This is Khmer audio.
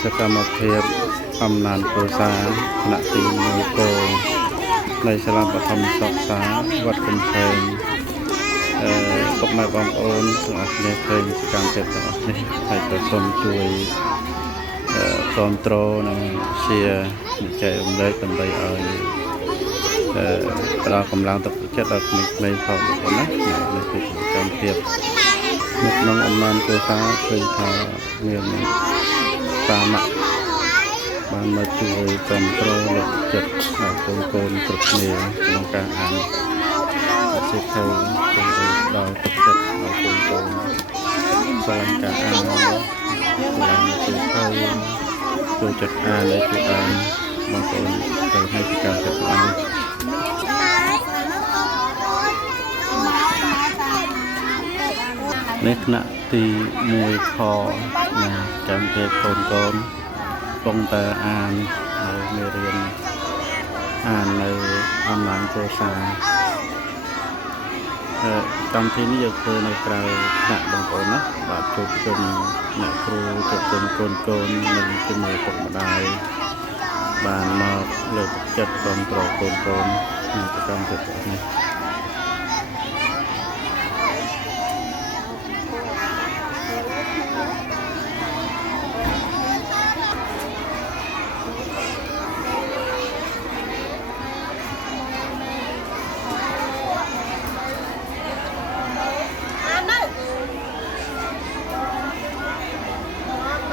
សកម្មភាពអំណានគ្រួសារគណៈទី1គោនៃសាលាបឋមសិក្សាវត្តកំឆេងពុកម៉ែបងប្អូនទាំងអស់គ្នាឃើញសកម្មភាពទាំងអស់នេះហើយក៏សូមជួយគ្រប់គ្រងនិងshareចែករំលែកដើម្បីឲ្យផ្ដល់កម្លាំងទឹកចិត្តដល់ក្មេងៗផងបងប្អូនណានេះគឺសកម្មភាពនៅក្នុងអំណានគ្រួសារឃើញថាមានតាម៉ាក់បានមកជួយគ្រប់គ្រងលើកចិត្តដល់កូនគ្រប់គ្នាក្នុងការអានសិភៅដល់ទឹកចិត្តដល់កូនស្វែងការអានស្វែងសិភៅចូលចិត្តអានឲ្យជួយអានបងប្អូនទៅឲ្យសកម្មភាពទាំងនេះនេះថ្នាក់ទី1ខណាចាំពេលកូនកំពុងតែអានមេរៀនអាននៅអំណានគ្រួសារកម្មវិធីនេះយើងធ្វើនៅក្រៅថ្នាក់បងប្អូនណាបាទជួបជុំអ្នកគ្រូជួបជុំកូននិងជាមួយពុកម្ដាយបានមកលើកទឹកចិត្តគ្រប់គ្រងកូនក្នុងកម្មវិធីនេះ